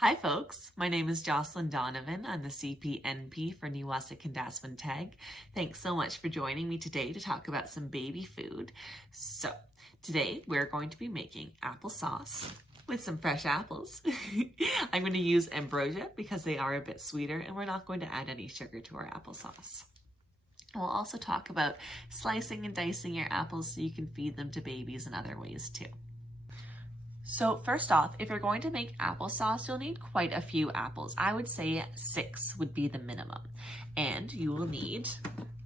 Hi folks, my name is Jocelyn Donovan. I'm the CPNP for Niuwasekindaswinteg. Thanks so much for joining me today to talk about some baby food. So today we're going to be making applesauce with some fresh apples. I'm going to use ambrosia because they are a bit sweeter and we're not going to add any sugar to our applesauce. We'll also talk about slicing and dicing your apples so you can feed them to babies in other ways too. So first off, if you're going to make applesauce, you'll need quite a few apples. I would say 6 would be the minimum. And you will need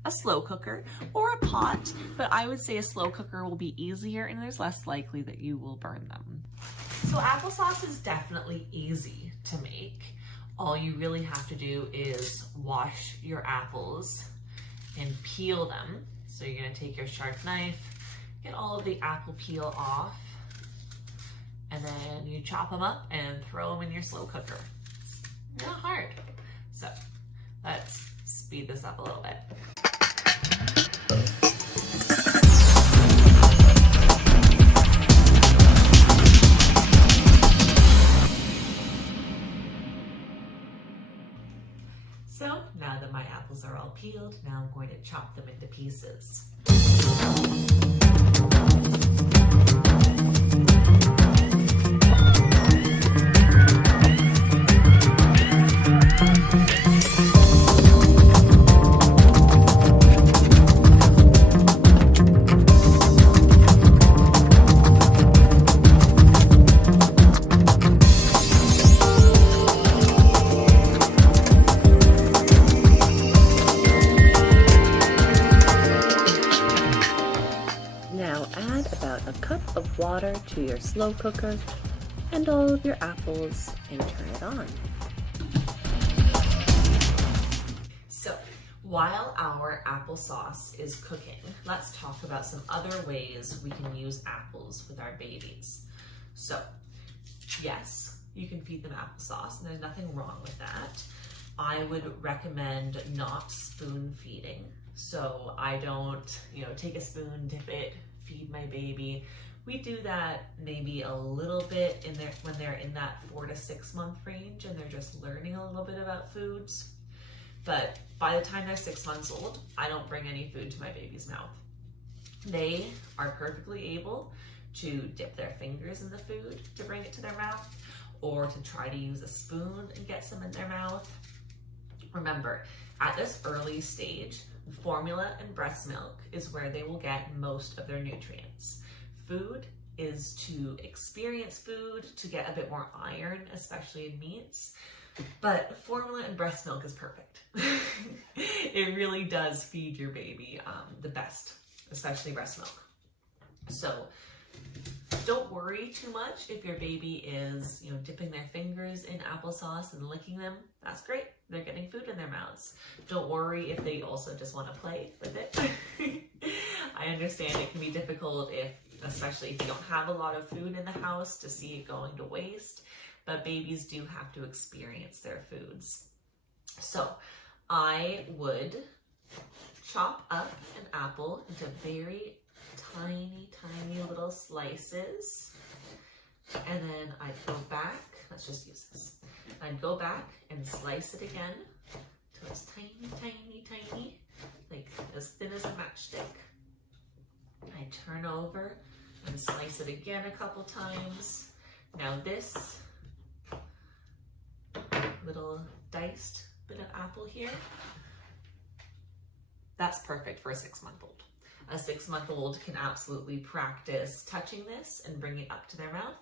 a slow cooker or a pot, but I would say a slow cooker will be easier and there's less likely that you will burn them. So applesauce is definitely easy to make. All you really have to do is wash your apples and peel them. So you're gonna take your sharp knife, get all of the apple peel off, and then you chop them up and throw them in your slow cooker. It's not hard. So let's speed this up a little bit. So now that my apples are all peeled, now I'm going to chop them into pieces. Now add about a cup of water to your slow cooker and all of your apples and turn it on. So while our applesauce is cooking, let's talk about some other ways we can use apples with our babies. So yes, you can feed them applesauce and there's nothing wrong with that. I would recommend not spoon feeding. So I don't, take a spoon, dip it, feed my baby. We do that maybe a little bit when they're in that 4 to 6 month range and they're just learning a little bit about foods. But by the time they're 6 months old, I don't bring any food to my baby's mouth. They are perfectly able to dip their fingers in the food to bring it to their mouth or to try to use a spoon and get some in their mouth. Remember, at this early stage, formula and breast milk is where they will get most of their nutrients. Food is to experience food, to get a bit more iron, especially in meats. But formula and breast milk is perfect. It really does feed your baby the best, especially breast milk. So don't worry too much if your baby is, dipping their fingers in applesauce and licking them. That's great. They're getting food in their mouths. Don't worry if they also just want to play with it. I understand it can be difficult especially if you don't have a lot of food in the house, to see it going to waste, but babies do have to experience their foods. So I would chop up an apple into very tiny little slices, and then I'd go back, let's just use this. I'd go back and slice it again till it's tiny, like as thin as a matchstick. I turn over and slice it again a couple times. Now this little diced bit of apple here, that's perfect for a 6-month-old. A 6-month-old can absolutely practice touching this and bring it up to their mouth.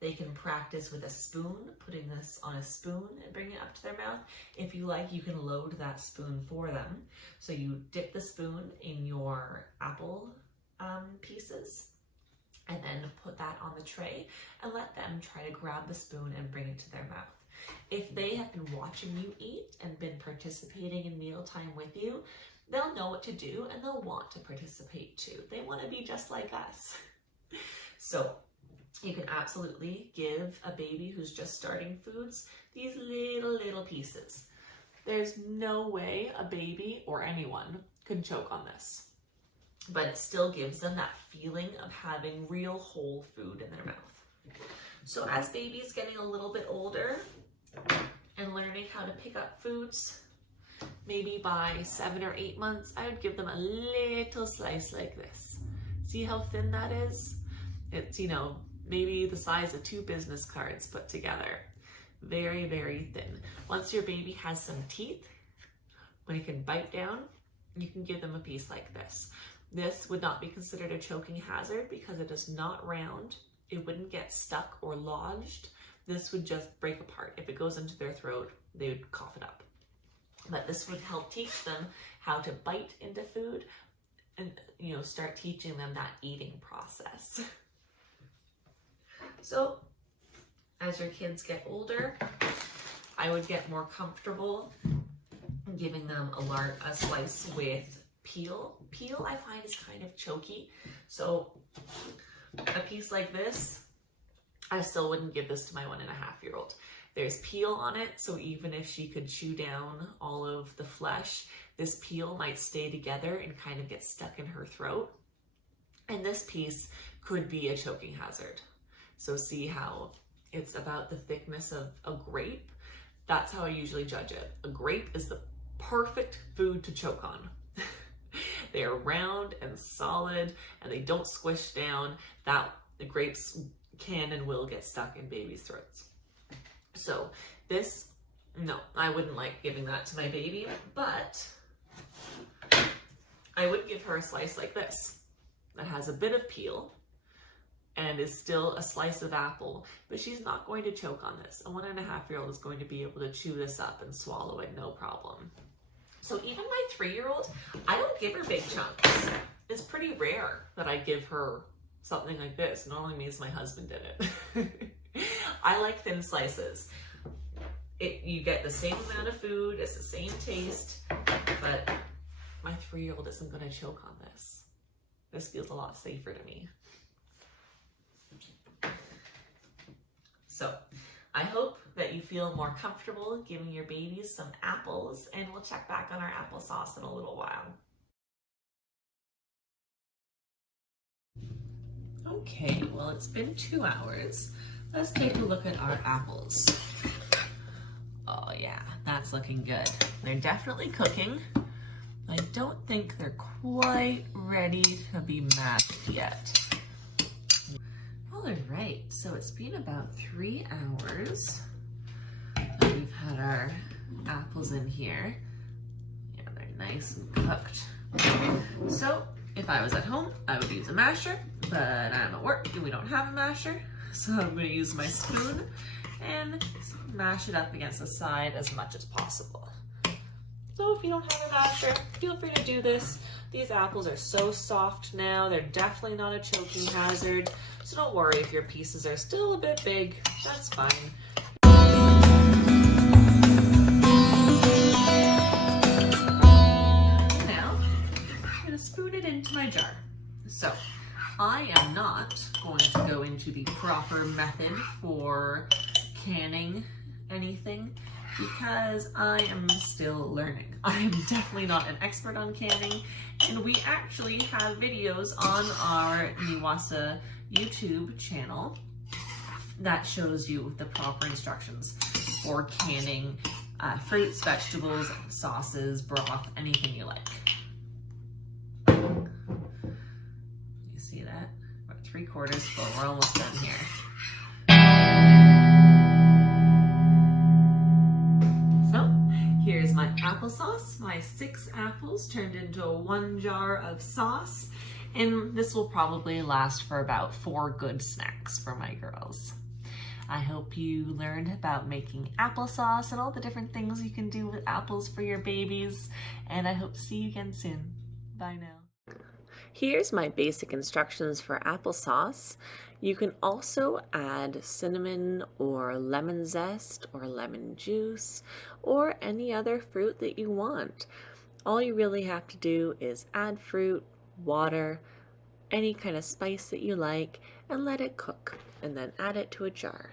They can practice with a spoon, putting this on a spoon and bringing it up to their mouth. If you like, you can load that spoon for them. So you dip the spoon in your apple pieces and then put that on the tray and let them try to grab the spoon and bring it to their mouth. If they have been watching you eat and been participating in mealtime with you, they'll know what to do and they'll want to participate too. They want to be just like us. So you can absolutely give a baby who's just starting foods these little pieces. There's no way a baby or anyone can choke on this, but it still gives them that feeling of having real whole food in their mouth. So as baby's getting a little bit older, and learning how to pick up foods. Maybe by 7 or 8 months, I would give them a little slice like this. See how thin that is? It's, you know, maybe the size of 2 business cards put together. Very, very thin. Once your baby has some teeth, when it can bite down, you can give them a piece like this. This would not be considered a choking hazard because it is not round. It wouldn't get stuck or lodged. This would just break apart. If it goes into their throat, they would cough it up. But this would help teach them how to bite into food and, you know, start teaching them that eating process. So as your kids get older, I would get more comfortable giving them a slice with peel. Peel I find is kind of choky. So a piece like this, I still wouldn't give this to my 1.5-year-old. There's peel on it, so even if she could chew down all of the flesh, this peel might stay together and kind of get stuck in her throat. And this piece could be a choking hazard. So see how it's about the thickness of a grape? That's how I usually judge it. A grape is the perfect food to choke on. They are round and solid and they don't squish down. The grapes can and will get stuck in babies' throats. So this, no, I wouldn't like giving that to my baby, but I would give her a slice like this that has a bit of peel and is still a slice of apple, but she's not going to choke on this. A 1.5-year-old is going to be able to chew this up and swallow it, no problem. So even my 3-year-old, I don't give her big chunks. It's pretty rare that I give her something like this. It normally means my husband did it. I like thin slices. You get the same amount of food, it's the same taste, but my 3-year-old isn't going to choke on this. This feels a lot safer to me. So I hope that you feel more comfortable giving your babies some apples, and we'll check back on our applesauce in a little while. Okay, well, it's been 2 hours. Let's take a look at our apples. Oh yeah, that's looking good. They're definitely cooking. I don't think they're quite ready to be mashed yet. All right, so it's been about 3 hours that we've had our apples in here. Yeah, they're nice and cooked. So if I was at home, I would use a masher, but I'm at work and we don't have a masher. So I'm going to use my spoon and mash it up against the side as much as possible. So if you don't have a masher, feel free to do this. These apples are so soft now, they're definitely not a choking hazard. So don't worry if your pieces are still a bit big, that's fine. Now, I'm going to spoon it into my jar. So I am not going to go into the proper method for canning anything because I am still learning. I am definitely not an expert on canning, and we actually have videos on our Niwasa YouTube channel that shows you the proper instructions for canning fruits, vegetables, sauces, broth, anything you like. You see that? We're at 3/4 full. We're almost done here. Here's my applesauce, my 6 apples turned into 1 jar of sauce, and this will probably last for about 4 good snacks for my girls. I hope you learned about making applesauce and all the different things you can do with apples for your babies, and I hope to see you again soon. Bye now. Here's my basic instructions for applesauce. You can also add cinnamon or lemon zest or lemon juice or any other fruit that you want. All you really have to do is add fruit, water, any kind of spice that you like, and let it cook, and then add it to a jar.